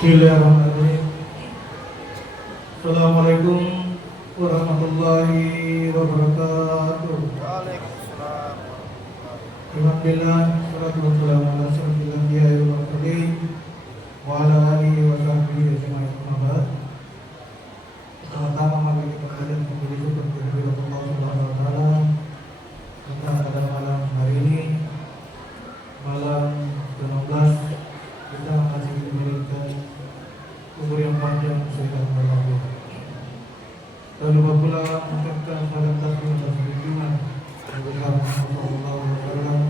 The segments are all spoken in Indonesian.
Bismillahirrahmanirrahim. Assalamualaikum warahmatullahi wabarakatuh. Waalaikumsalam. Alhamdulillah, salatu wassalamu ala asyrofil anbiya'i wal mursalin wa ala alihi wa sahbihi ajma'in. Pertama-tama mari kita kalian memberi syukur kepada Allah Subhanahu wa taala tentang pada malam hari ini, malam ke-16, kita masih diberikan umur yang panjang sehat walafiat. Dan lupa pula mengucapkan salam tasbih dan junjungan kepada Muhammad sallallahu alaihi wasallam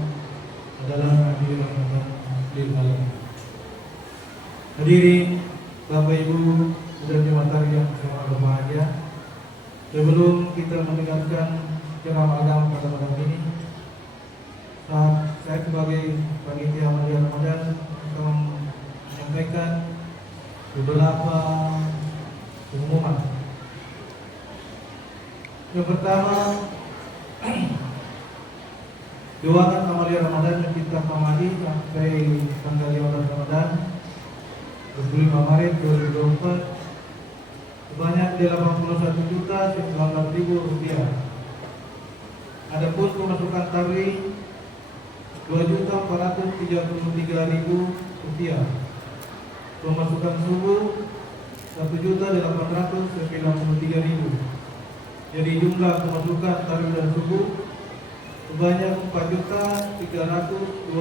adalah nabi rahmatan lil alamin. Hadirin Bapak Ibu dan jemaah yang sangat berbahagia, sebelum kita mendengarkan ceramah agama pada malam ini, saya sebagai panitia Majelis Ramadan akan menyampaikan beberapa pengumuman. Yang pertama, doakan Amalia Ramadan yang kita amali sampai tanggal 15 Ramadan 25 Maret 2024 sebanyak 81.019.000 rupiah. Adapun pemasukan tabligh 2.433.000 rupiah. Pemasukan subuh 1.893.000. Jadi jumlah pemasukan tabligh dan subuh sebanyak 4.326.000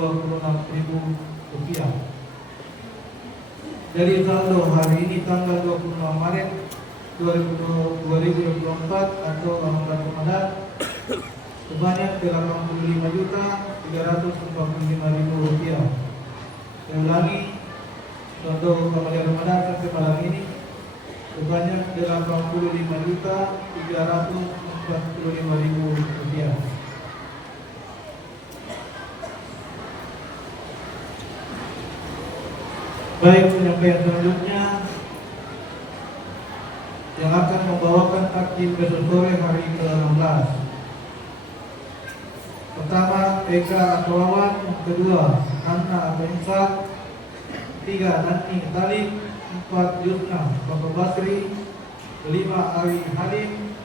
rupiah. Dari saldo hari ini tanggal 26 Maret 2024 atau Ramadan sebanyak 85.345.000 rupiah. Saya ulangi, saldo Ramadan sampai malam ini sebanyak 85.345.000 rupiah. Baik, penyampaian selanjutnya yang akan membawakan takjil besok sore hari ke-16. Pertama, Eka Atwawan. Kedua, Anna Bensa. Tiga, Nani Talib. Empat, Yusna Bapak Basri. Kelima, Ari Halim.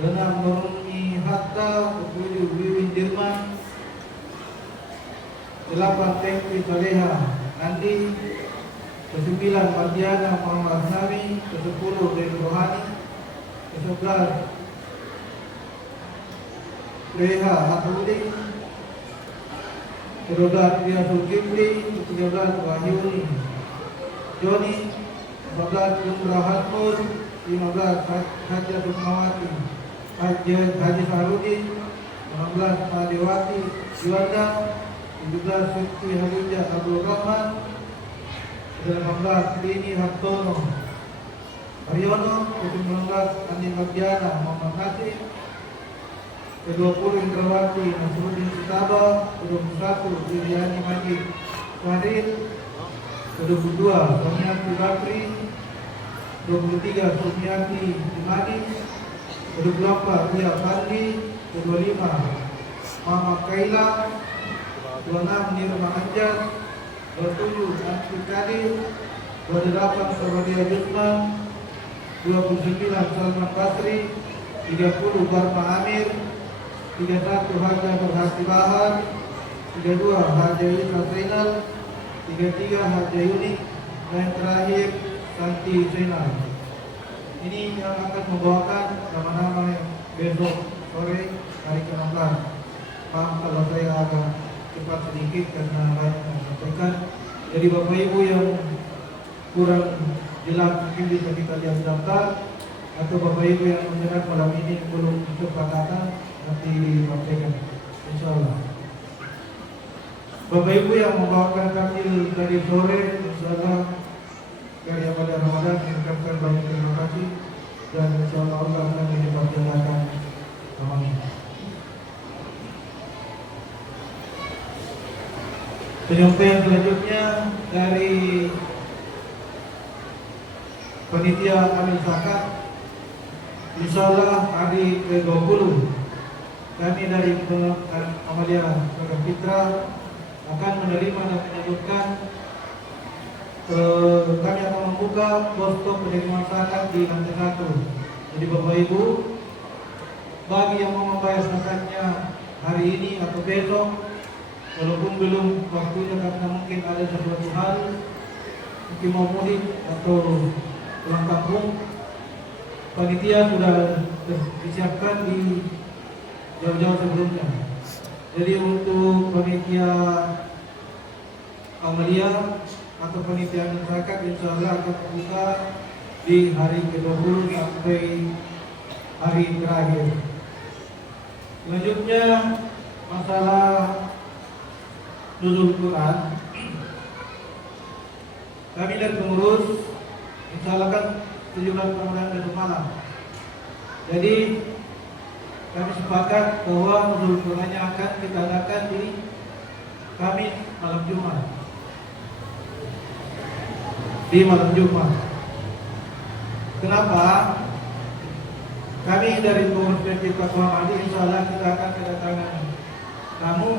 Enam, Nurmi Hatta. Ketujuh, Wiwin Dirman. 8, Tengki Saleha Andi. Ke-9, Mardiana Muhammad Sami. Ke-10, Dewi Rohani. Ke-11, Reha Hatudin. Ke-12, Ria Sulkifli. Ke-13, Wahyuni Joni. 14, Jumra Hasmur. 15, Haji Dukmawati Haji Sarudin. 16, Madewati Juanda. 17, Siti Hadijah Abdul Rahman. 18, Dini Hartono Haryono. 19, Andi Mardiana Muhammad Nasir. Ke-20, Indrawati Nasruddin Sitaba. 21, Diriani Majid Farid. Ke-22, Somiati Bakri. 23, Somiati Imani. Ke-24, Ria Fandi. Ke-25, Mama Kaila. 26, Nirma Anjas. 27, Anti Kadir. 28, Sorodia Yusman. 29, Salman Basri. 30, Barma Amir. 31, Haja Berhati Bahar. 32, Haja Yusra Zainal. 33, Haja Yunik. Dan yang terakhir, Santi Zainal. Ini yang akan membawakan nama-nama yang besok sore hari ke-16. Maaf kalau saya agak cepat sedikit karena banyak yang menyampaikan. Jadi Bapak Ibu yang kurang jelas mungkin bisa kita lihat daftar, atau Bapak Ibu yang menyerah malam ini belum sempat datang, nanti disampaikan insyaallah. Bapak Ibu yang membawakan takjil dari sore, insyaallah dari pada Ramadan mengucapkan banyak terima kasih dan insyaallah Allah akan menyempurnakan amal ini. Penyampaian selanjutnya dari panitia Amil Zakat. Insyaallah hari ke-20 kami dari Amalia Zakat Fitrah akan menerima dan menyalurkan kami akan membuka posko penerimaan zakat di lantai 1. Jadi Bapak Ibu, bagi yang mau membayar zakatnya hari ini atau besok, walaupun belum waktunya karena mungkin ada sesuatu hal, mungkin mau mudik atau pulang kampung, panitia sudah disiapkan di jauh-jauh sebelumnya. Jadi untuk panitia Amalia atau panitia zakat insya Allah akan membuka di hari ke-20 sampai hari terakhir. Selanjutnya masalah nuzul Quran. Kami dan pengurus insya Allah kan 17 Ramadan besok malam. Jadi kami sepakat bahwa nuzul Qurannya akan kita adakan di Kamis malam Jumat. Di malam Jumat. Kenapa? Kami dari pengurus PPK Kuamadi insya Allah kita akan kedatangan tamu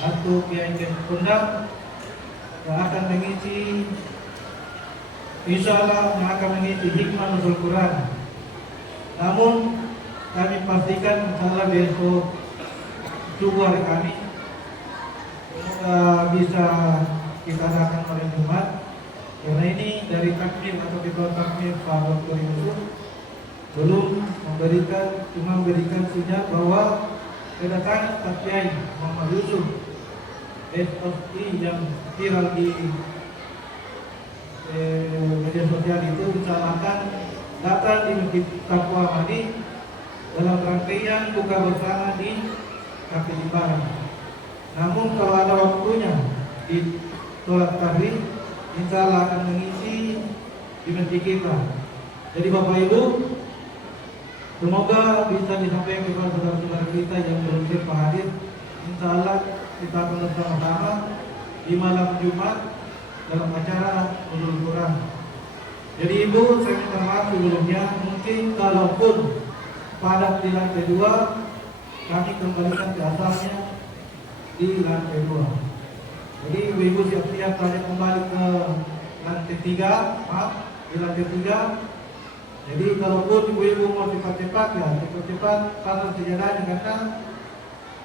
atau pihak yang undang yang akan mengisi, insya Allah yang akan mengisi hikmah nuzul Quran. Namun kami pastikan insya Allah besok subuh hari kami bisa kita adakan pada Jumat. Karena ini dari takmir atau ketua takmir Pak Dr. Yusuf belum memberikan sinyal bahwa kedatangan Pak Kiai Muhammad Yusuf SOI yang viral di media sosial itu misalkan datang di Masjid Taqwa Madi dalam rangkaian buka bersama di Kafe Jimbaran. Namun kalau ada waktunya di sholat tahrim, insya Allah akan mengisi di masjid kita. Jadi Bapak Ibu, semoga bisa disampaikan kepada saudara-saudara kita yang belum sempat hadir. Insya Allah kita akan bersama-sama di malam Jumat dalam acara nuzul Quran. Jadi Ibu, saya minta maaf sebelumnya, mungkin kalaupun padat di lantai 2, kami kembalikan ke asalnya di lantai 2. Jadi ibu-ibu siap-siap kalian kembali ke lantai 3, di lantai 3. Jadi kalaupun ibu-ibu mau cepat-cepat ya cepat-cepat pasang sejadahnya karena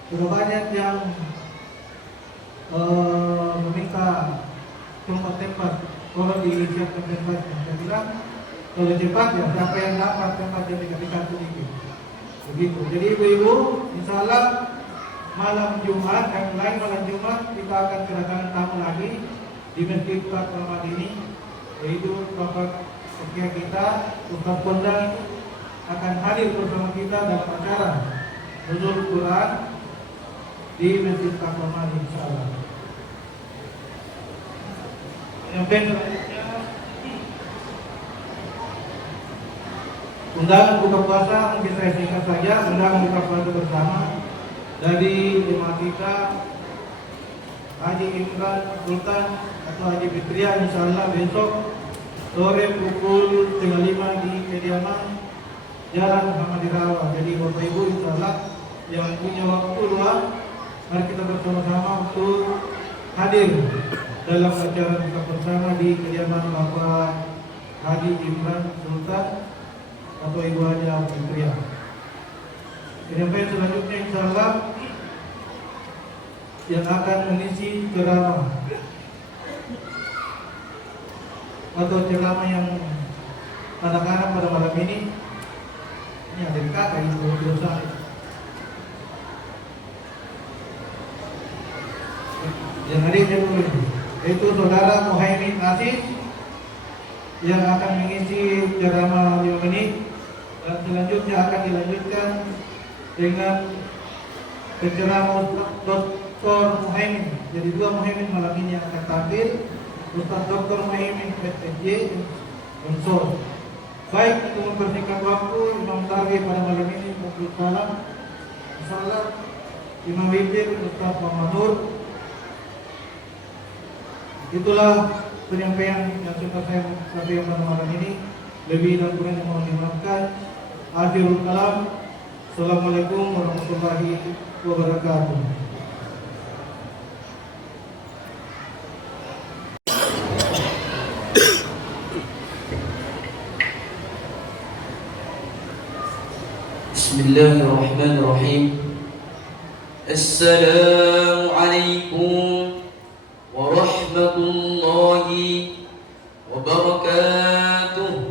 sudah banyak yang meminta tempat-tempat kalau disiapkan tempatnya. Saya bilang kalau cepat ya siapa yang dapat tempat yang dikasih sedikit. Begitu. Jadi ibu-ibu, insya Allah malam Jumat, yang lain malam Jumat kita akan kedatangan tamu lagi di Masjid Taqwa ini, yaitu Bapak Ketua kita Ustaz Kondang akan hadir bersama kita dalam acara nuzul Quran di Masjid Taqwa insyaallah. Yang selanjutnya undangan buka puasa, mungkin saya singkat saja. Undangan buka puasa bersama dari jemaah kita Haji Imran Sultan atau Haji Fitria insyaallah besok sore pukul 4:30 di kediaman Jalan Muhammad Irawan. Jadi Bapak Ibu insyaallah yang punya waktu luang, mari kita bersama-sama untuk hadir dalam acara buka bersama di kediaman Bapak Haji Imran Sultan atau Ibu Haji Fitria. Kemudian selanjutnya insyaallah yang akan mengisi ceramah atau ceramah yang anak-anak pada malam ini ada di kakak ibu dosa. Yang hadirnya dulu yaitu saudara Muhaimin Aziz yang akan mengisi ceramah 5 menit dan selanjutnya akan dilanjutkan dengan penceramah Dr. Muhaimin. Jadi 2 Muhaimin malam ini yang akan tampil, Ustaz Dr. Muhaimin SPJ Unsur. Baik, untuk mempersingkat waktu, Imam Tarwi pada malam ini pukul salam insyaallah Imam Witir Ustaz Muhammad Nur. Itulah penyampaian yang sudah saya sampaikan pada malam ini. Lebih dan kurang mohon dimaafkan. Akhirul kalam. Assalamualaikum warahmatullahi wabarakatuh. Bismillahirrahmanirrahim. Assalamualaikum warahmatullahi wabarakatuh.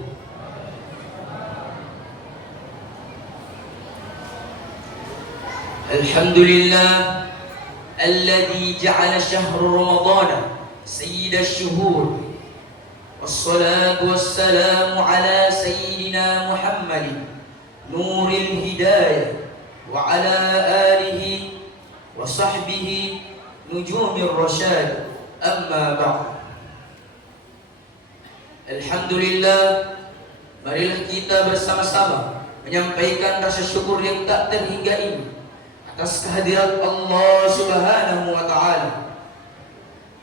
Alhamdulillah alladzi ja'ala syahr Ramadan sayyid asy-syuhur. Wassalatu wassalamu ala sayyidina Muhammadin nuril hidayah wa ala alihi wa sahbihi nujumir rasyad. Amma ba'd. Alhamdulillah, marilah kita bersama-sama menyampaikan rasa syukur yang tak terhingga ini atas kehadirat Allah Subhanahu wa Ta'ala,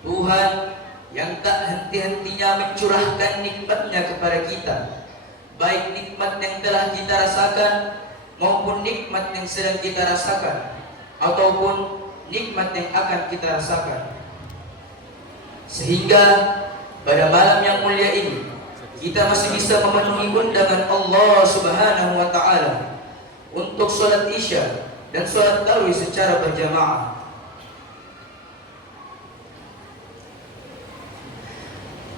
Tuhan yang tak henti-hentinya mencurahkan nikmatnya kepada kita, baik nikmat yang telah kita rasakan maupun nikmat yang sedang kita rasakan ataupun nikmat yang akan kita rasakan. Sehingga pada malam yang mulia ini kita masih bisa memenuhi undangan Allah Subhanahu wa Ta'ala untuk sholat isya dan sholat tarawih secara berjamaah.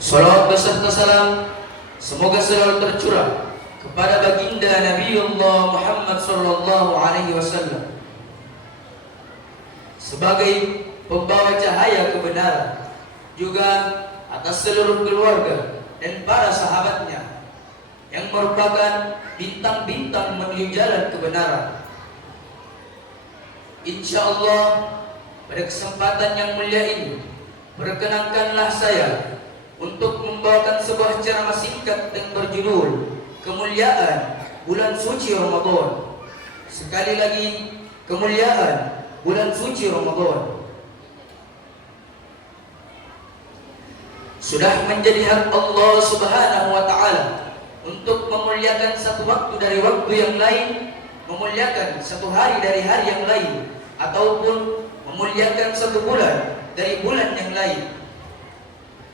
Salawat beserta salam semoga selalu tercurah kepada baginda Nabiullah Muhammad sallallahu alaihi wasallam sebagai pembawa cahaya kebenaran, juga atas seluruh keluarga dan para sahabatnya yang merupakan bintang-bintang menuju jalan kebenaran. InsyaAllah pada kesempatan yang mulia ini perkenankanlah saya untuk membawakan sebuah ceramah singkat yang berjudul Kemuliaan Bulan Suci Ramadan. Sekali lagi, kemuliaan bulan suci Ramadan. Sudah menjadi hak Allah Subhanahu wa Ta'ala untuk memuliakan satu waktu dari waktu yang lain, memuliakan satu hari dari hari yang lain, ataupun memuliakan satu bulan dari bulan yang lain.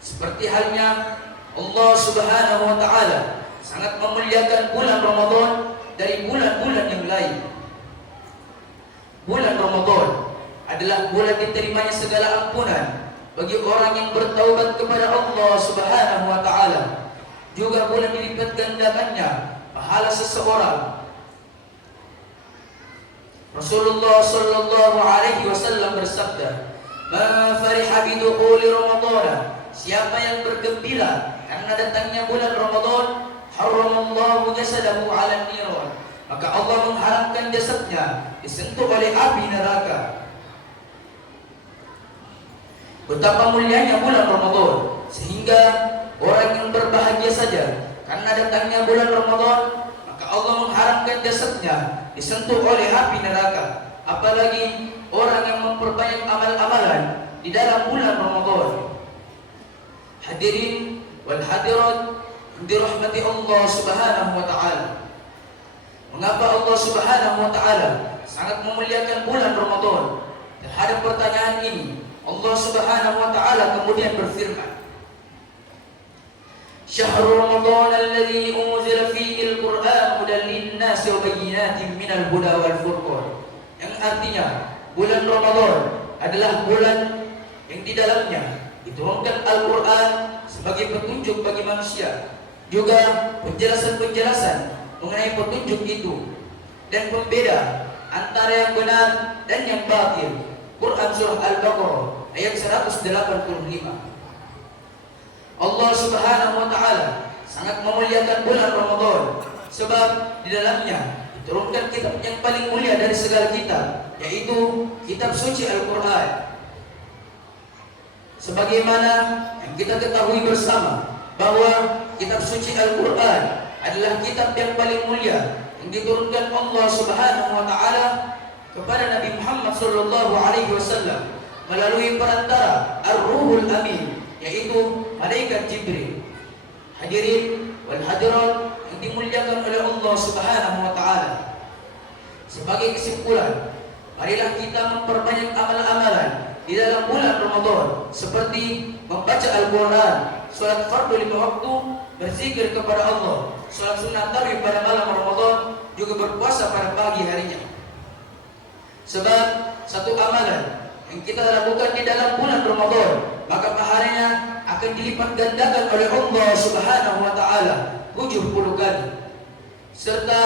Seperti halnya Allah Subhanahu wa Ta'ala sangat memuliakan bulan Ramadan dari bulan-bulan yang lain. Bulan Ramadan adalah bulan diterimanya segala ampunan bagi orang yang bertaubat kepada Allah Subhanahu wa Ta'ala. Juga bulan dilipat gandakannya pahala seseorang. Rasulullah sallallahu alaihi wasallam bersabda, "Ma fariha bi dukhuli Ramadan." Siapa yang bergembira karena datangnya bulan Ramadan, haramallahu jasadahu 'alan niran. Maka Allah mengharamkan jasadnya disentuh oleh api neraka. Betapa mulianya bulan Ramadan, sehingga orang yang berbahagia saja karena datangnya bulan Ramadan, maka Allah mengharamkan jasadnya disentuh oleh api neraka. Apalagi orang yang memperbanyak amal-amalan di dalam bulan Ramadan. Hadirin wal hadirat dirahmati Allah Subhanahu wa Ta'ala. Mengapa Allah Subhanahu wa Ta'ala sangat memuliakan bulan Ramadan? Terhadap pertanyaan ini, Allah Subhanahu wa Ta'ala kemudian berfirman, "Syahrul Ramadan alladzi unzila fihi al-Qur'an hudan lin-nasi wa bayyinatin minal huda wal furqan." Yang artinya, bulan Ramadan adalah bulan yang di dalamnya diturunkan Al-Quran sebagai petunjuk bagi manusia, juga penjelasan-penjelasan mengenai petunjuk itu dan pembeda antara yang benar dan yang batil. Quran surah Al-Baqarah ayat 185. Allah Subhanahu wa Ta'ala sangat memuliakan bulan Ramadan sebab di dalamnya diturunkan kitab yang paling mulia dari segala kitab, yaitu kitab suci Al-Quran. Sebagaimana yang kita ketahui bersama bahwa kitab suci Al-Quran adalah kitab yang paling mulia yang diturunkan Allah Subhanahu wa Ta'ala kepada Nabi Muhammad sallallahu alaihi wasallam melalui perantara Ar-Ruhul Amin, yaitu malaikat Jibril. Hadirin wal hadirat yang dimuliakan oleh Allah Subhanahu wa Ta'ala. Sebagai kesimpulan, marilah kita memperbanyak amal-amalan di dalam bulan Ramadan, seperti membaca Al-Quran, sholat fardu 5 waktu, berzikir kepada Allah, sholat sunnah tarawih pada malam Ramadan, juga berpuasa pada pagi harinya. Sebab satu amalan yang kita lakukan di dalam bulan Ramadan, maka pahalanya akan dilipat gandakan oleh Allah Subhanahu wa taala 70 kali. Serta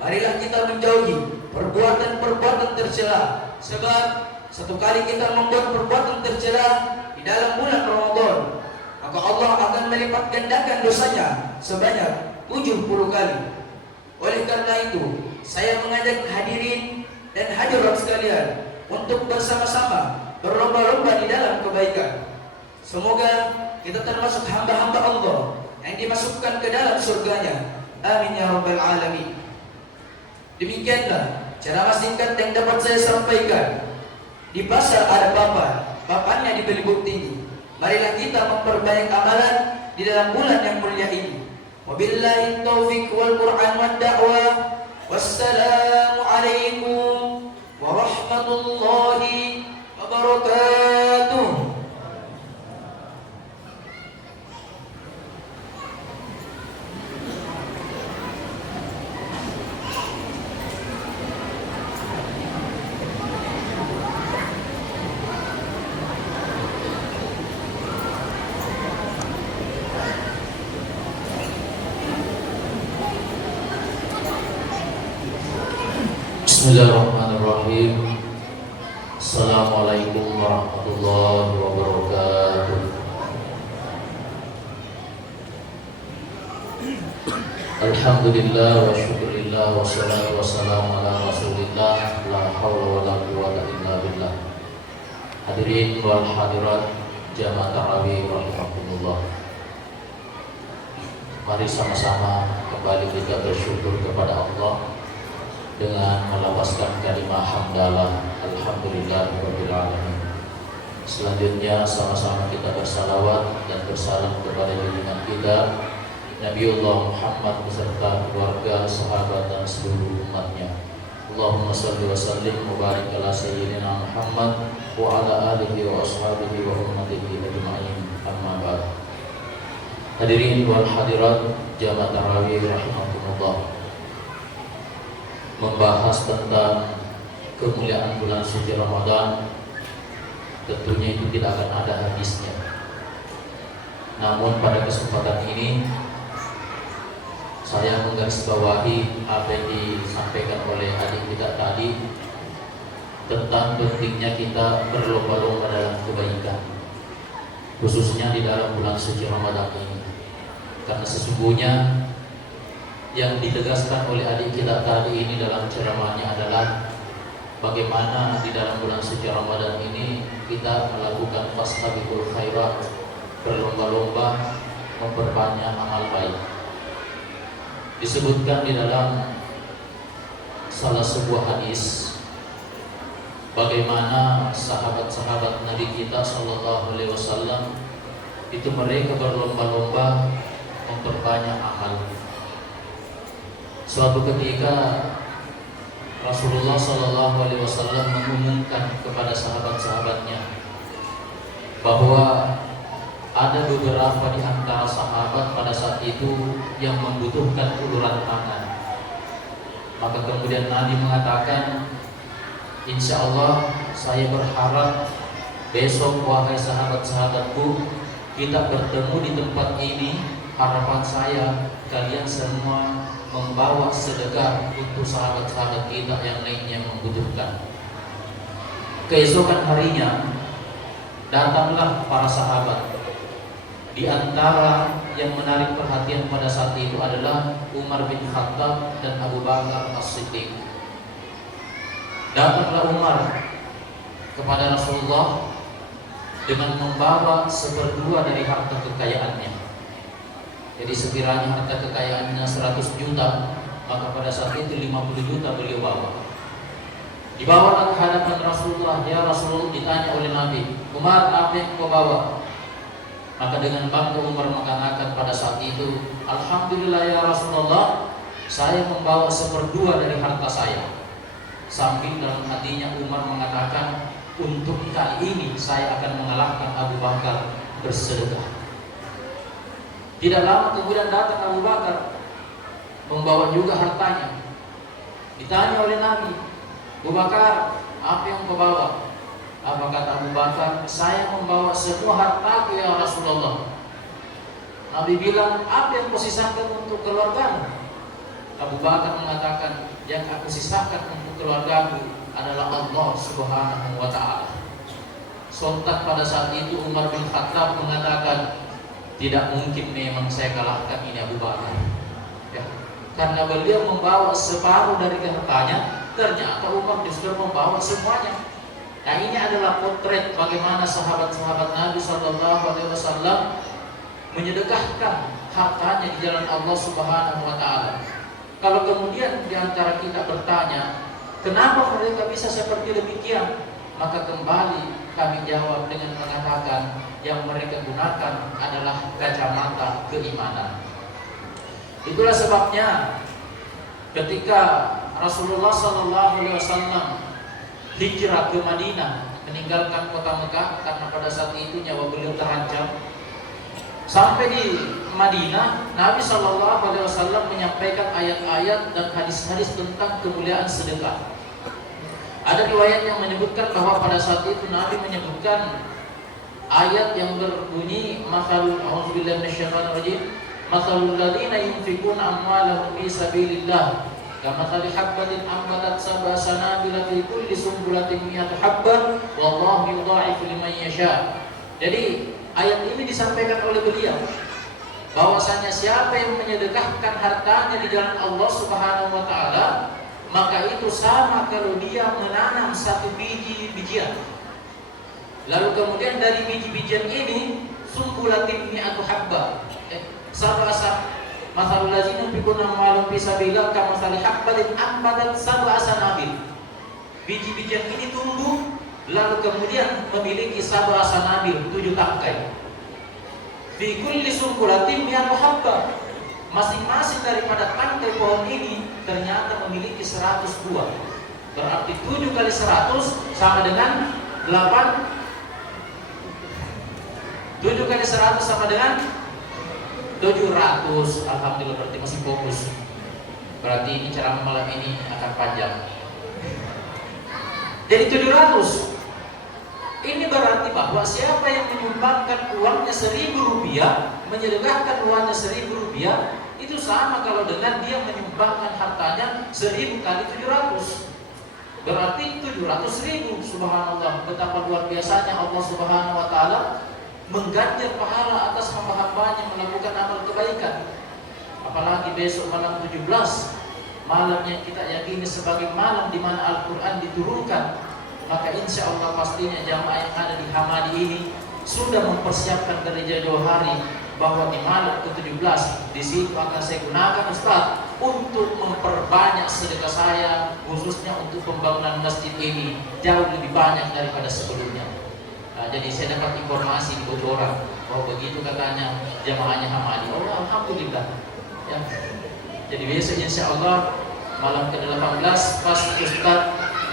marilah kita menjauhi perbuatan-perbuatan tercela, sebab satu kali kita membuat perbuatan tercela di dalam bulan Ramadan, maka Allah akan melipat gandakan dosanya sebanyak 70 kali. Oleh karena itu, saya mengajak hadirin dan hadirat sekalian untuk bersama-sama berlomba-lomba di dalam kebaikan. Semoga kita termasuk hamba-hamba Allah yang dimasukkan ke dalam surganya. Amin ya rabbal alamin. Demikianlah ceramah singkat yang dapat saya sampaikan. Di pasar ada papan, papannya di Belibut tinggi. Marilah kita memperbanyak amalan di dalam bulan yang mulia ini. Wabillahi taufiq wal Qur'an wad da'wah. Wassalamu alaikum warahmatullahi wabarakatuh. Bismillahirrahmanirrahim. Assalamualaikum warahmatullahi wabarakatuh. Alhamdulillah wa syukurillah wa salatu wa salamu ala rasulillah. La hawla wa la quwwata illa billah. Hadirin wal hadirat jamaah tarawih rahimakumullah. Mari sama-sama kembali kita bersyukur kepada Allah dengan melafazkan kalimat hamdalah alhamdulillahirabbil alamin. Selanjutnya sama-sama kita bersalawat dan bersalam kepada junjungan kita Nabiullah Muhammad beserta keluarga, sahabat dan seluruh umatnya. Allahumma shalli wa sallim wa barik ala sayyidina Muhammad wa ala alihi wa ashabihi wa ummatihi ajma'in. Amma ba'd. Hadirin wal hadirat jamaah tarawih rahimakumullah. Membahas tentang kemuliaan bulan suci Ramadan, tentunya itu tidak akan ada habisnya. Namun pada kesempatan ini saya menggarisbawahi apa yang disampaikan oleh adik kita tadi tentang pentingnya kita berlomba-lomba dalam kebaikan, khususnya di dalam bulan suci Ramadan ini. Karena sesungguhnya yang ditegaskan oleh adik kita tadi ini dalam ceramahnya adalah bagaimana di dalam bulan suci Ramadan ini kita melakukan fastabiqul khairat, berlomba-lomba memperbanyak amal baik. Disebutkan di dalam salah sebuah hadis bagaimana sahabat-sahabat Nabi kita sallallahu alaihi wasallam itu mereka berlomba-lomba memperbanyak amal. Suatu ketika Rasulullah sallallahu alaihi wasallam mengumumkan kepada sahabat-sahabatnya bahwa ada beberapa di antara sahabat pada saat itu yang membutuhkan uluran tangan. Maka kemudian Nabi mengatakan, insya Allah saya berharap besok wahai sahabat-sahabatku kita bertemu di tempat ini. Harapan saya kalian semua membawa sedekah untuk sahabat-sahabat kita yang lainnya membutuhkan. Keesokan harinya datanglah para sahabat. Di antara yang menarik perhatian pada saat itu adalah Umar bin Khattab dan Abu Bakar As-Siddiq. Datanglah Umar kepada Rasulullah dengan membawa 1/2 dari harta kekayaannya. Jadi sekiranya harta kekayaannya 100 juta, maka pada saat itu 50 juta beliau bawa. Dibawa ke hadapan Rasulullah. Ya Rasulullah, ditanya oleh Nabi, Umar, apa yang kau bawa? Maka dengan bangga Umar mengatakan pada saat itu, Alhamdulillah ya Rasulullah, saya membawa 1/2 dari harta saya. Sambil dalam hatinya Umar mengatakan, untuk kali ini saya akan mengalahkan Abu Bakar bersedekah. Tidak lama kemudian datang Abu Bakar membawa juga hartanya. Ditanya oleh Nabi, Abu Bakar, apa yang kau bawa? Apa kata Abu Bakar? Saya membawa semua hartaku ya Rasulullah. Nabi bilang, apa yang kau sisakan untuk keluargamu? Abu Bakar mengatakan, yang aku sisakan untuk keluargaku adalah Allah Subhanahu wa Ta'ala. Sontak pada saat itu Umar bin Khattab mengatakan, tidak mungkin memang saya kalahkan ini Abu Bakar. Ya, karena beliau membawa separuh dari hartanya, ternyata Umar justru membawa semuanya. Nah, ini adalah potret bagaimana sahabat-sahabat Nabi Shallallahu Alaihi Wasallam menyedekahkan hartanya di jalan Allah Subhanahu Wa Taala. Kalau kemudian diantara kita bertanya, kenapa mereka bisa seperti demikian? Maka kembali kami jawab dengan mengatakan yang mereka gunakan adalah kacamata keimanan. Itulah sebabnya ketika Rasulullah Sallallahu Alaihi Wasallam hijrah ke Madinah, meninggalkan kota Mekah karena pada saat itu nyawa beliau terancam. Sampai di Madinah, Nabi Sallallahu Alaihi Wasallam menyampaikan ayat-ayat dan hadis-hadis tentang kemuliaan sedekah. Ada riwayat yang menyebutkan bahwa pada saat itu Nabi menyebutkan ayat yang berbunyi, "Matsalul a'udzubillahi minasyaitonir rajim, matsalul ladzina yunfiquna amwalahum fi sabilillah, kamatsali habbatin ambatat sab'a sanabila fi kulli sunbulatin mi'atu habbah, wallahu yudha'ifu liman yasha." Jadi ayat ini disampaikan oleh beliau bahwasanya siapa yang menyedekahkan hartanya di jalan Allah Subhanahu wa Ta'ala, maka itu sama kalau dia menanam satu biji-bijian. Lalu kemudian dari biji-bijian ini sumbulatin mi'atu habbah, sab'asa matsalul ladzina yunfiquna amwalahum fi sabilillah kamatsali habbatin ambatat sab'a sanabil. Biji-bijian ini tumbuh lalu kemudian memiliki sab'a sanabil, 7 tangkai. Fi kulli sumbulatin mi'atu habbah. Masing-masing daripada tangkai pohon ini ternyata memiliki 100 buah. Berarti 7 kali 100 sama dengan 8. 7 kali 100 sama dengan 700. Alhamdulillah, berarti masih fokus. Berarti ini ceramah malam ini akan panjang. Jadi 700. Ini berarti bahwa siapa yang menyumbangkan uangnya 1.000 rupiah, menyedekahkan uangnya 1.000 rupiah, itu sama kalau dengan dia menyumbangkan hartanya 1.000 kali 700. Berarti 700.000. Subhanallah, betapa luar biasanya Allah Subhanahu wa Ta'ala mengganjar pahala atas hamba-hambanya melakukan amal kebaikan. Apalagi besok malam 17, malam yang kita yakini sebagai malam di mana Al-Quran diturunkan. Maka insya Allah pastinya jamaah yang ada di Hamadi ini sudah mempersiapkan dari jauh hari bahwa di malam ke-17 di situ akan saya gunakan Ustaz untuk memperbanyak sedekah saya, khususnya untuk pembangunan masjid ini jauh lebih banyak daripada sebelumnya. Nah, jadi saya dapat informasi di bocoran bahwa begitu katanya jamaahnya Hamadi. Oh, alhamdulillah. Ya. Jadi besok insya Allah malam ke-18 pas Ustaz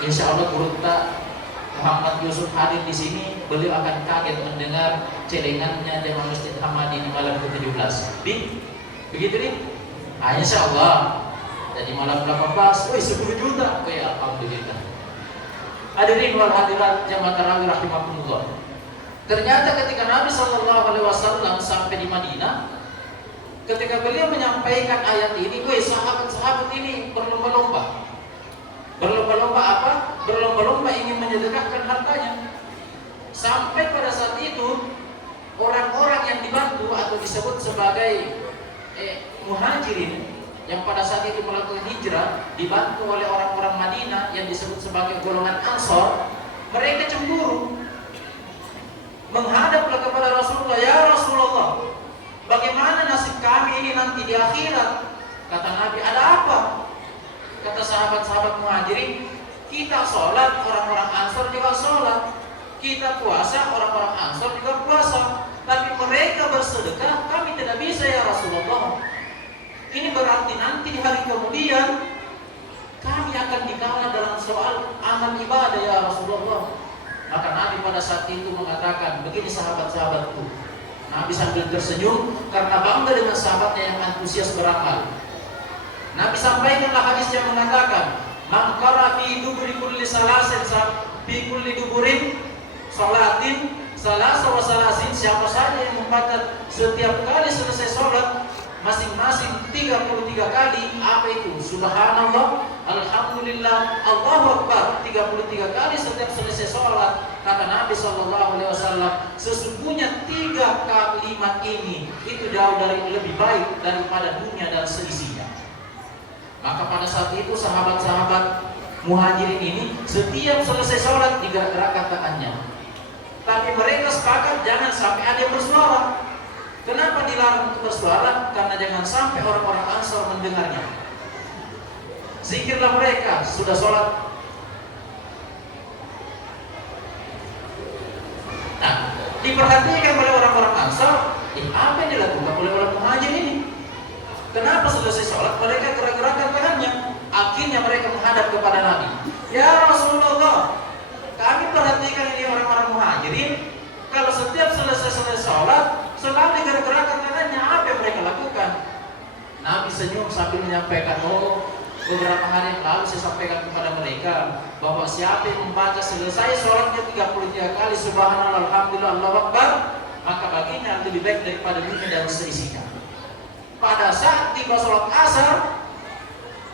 insya Allah Gurunta Muhammad Yusuf hadir di sini, beliau akan kaget mendengar celengannya jamaah Masjid Hamadi di malam ke-17. Begitu nih? Nah, insya Allah. Jadi malam 18, 10 juta. Ya, alhamdulillah. Hadirin wal hadirat jamaah tarawih rahimakumullah. Ternyata ketika Nabi Shallallahu Alaihi Wasallam sampai di Madinah, ketika beliau menyampaikan ayat ini, sahabat-sahabat ini berlomba-lomba. Berlomba-lomba apa? Berlomba-lomba ingin menyedekahkan hartanya. Sampai pada saat itu orang-orang yang dibantu atau disebut sebagai muhajirin yang pada saat itu melakukan hijrah dibantu oleh orang-orang Madinah yang disebut sebagai golongan Ansor, mereka cemburu menghadaplah kepada Rasulullah, ya Rasulullah, bagaimana nasib kami ini nanti di akhirat? Kata Nabi, ada apa? Kata sahabat-sahabat muhajirin, kita sholat, orang-orang Ansor juga sholat. Kita puasa, orang-orang Ansor juga puasa. Tapi mereka bersedekah, kami tidak bisa ya Rasulullah. Ini berarti nanti di hari kemudian kami akan dikalah dalam soal amal ibadah ya Rasulullah. Maka Nabi pada saat itu mengatakan, begini sahabat-sahabatku. Nabi sambil tersenyum karena bangga dengan sahabatnya yang antusias beramal. Nabi sampaikanlah hadis yang mengatakan, Man qara fi duburi kulli salasin fi kulli duburin salatin salasa wa salasin, siapa saja yang membaca setiap kali selesai sholat masing-masing 33 kali, apa itu? Subhanallah, alhamdulillah, Allahu Akbar 33 kali setiap selesai sholat. Kata Nabi SAW, sesungguhnya 3 kalimat ini itu jauh dari lebih baik daripada dunia dan seisinya. Maka pada saat itu sahabat-sahabat Muhajirin ini setiap selesai sholat digerakkan tangannya. Tapi mereka sepakat jangan sampai ada yang bersuara. Kenapa dilarang untuk bersuara? Karena jangan sampai orang-orang Ansar mendengarnya. Zikirlah mereka sudah sholat. Nah, diperhatikan oleh orang-orang Ansar, apa yang dilakukan oleh orang Muhajir ini? Kenapa selesai sholat mereka gerak-gerakkan tangannya? Akhirnya mereka menghadap kepada Nabi. Ya Rasulullah, kami perhatikan ini orang-orang Muhajirin, kalau setiap selesai sholat selalu digerak-gerakkan tangannya, apa yang mereka lakukan? Nabi senyum sambil menyampaikan, beberapa hari yang lalu saya sampaikan kepada mereka bahwa siapa yang membaca selesai sholatnya 33 kali Subhanallah, Alhamdulillah, Allahu Akbar, maka baginya lebih baik daripada dunia dan seisinya. Pada saat tiba sholat asar,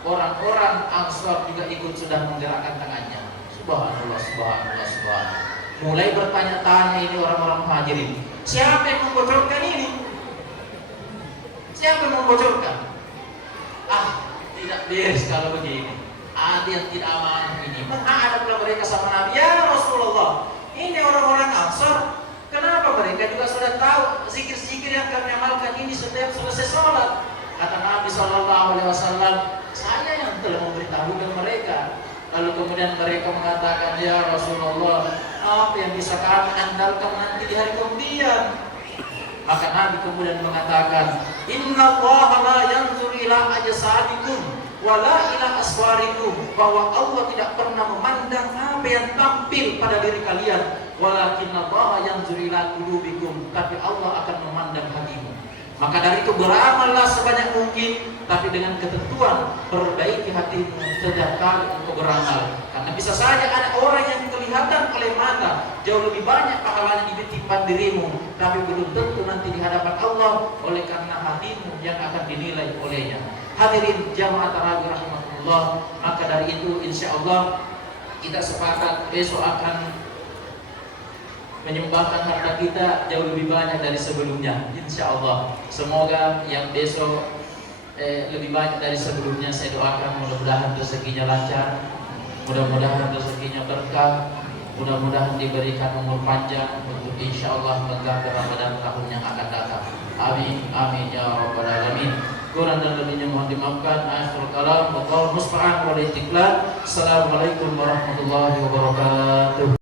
orang-orang Ansar juga ikut sudah menggerakkan tangannya. Subhanallah, Subhanallah, Subhanallah. Mulai bertanya-tanya ini orang-orang Muhajirin, siapa yang membocorkan ini? Siapa yang membocorkan? Tidak beres kalau begini. Ada yang tidak aman ini. Menghadaplah mereka sama Nabi. Ya Rasulullah, ini orang-orang Ansar, kenapa mereka juga sudah tahu zikir-zikir yang kami amalkan ini setiap selesai sholat? Kata Nabi SAW, saya yang telah memberitahukan mereka. Lalu kemudian mereka mengatakan, ya Rasulullah, apa yang bisa kami andalkan nanti di hari kemudian? Maka Nabi kemudian mengatakan, Inna Allah la yanzur ila ajsadikum wala ila aswarikum, bahwa Allah tidak pernah memandang apa yang tampil pada diri kalian, walakin Allah yanzur ila qulubikum, tapi Allah akan memandang hatimu. Maka dari itu beramallah sebanyak mungkin, tapi dengan ketentuan perbaiki hatimu setiap kali untuk beramal. Karena bisa saja ada orang yang kelihatan oleh mata jauh lebih banyak pahalanya ditimpan dirimu, tapi belum tentu nanti di hadapan Allah, oleh karena hatimu yang akan dinilai olehnya. Hadirin jamaah tarawih rahmatullah, maka dari itu insya Allah kita sepakat besok akan menyumbangkan harta kita jauh lebih banyak dari sebelumnya, insya Allah. Semoga yang besok lebih banyak dari sebelumnya. Saya doakan mudah-mudahan rezekinya lancar, mudah-mudahan rezekinya berkah, mudah-mudahan diberikan umur panjang untuk insya Allah menggapai Ramadan tahun yang akan datang. Amin, amin ya rabbal alamin. Kurang dan lebihnya mohon dimaafkan. Akhirul kalam, wallahu musta'an wal istiqlal. Assalamualaikum warahmatullahi wabarakatuh.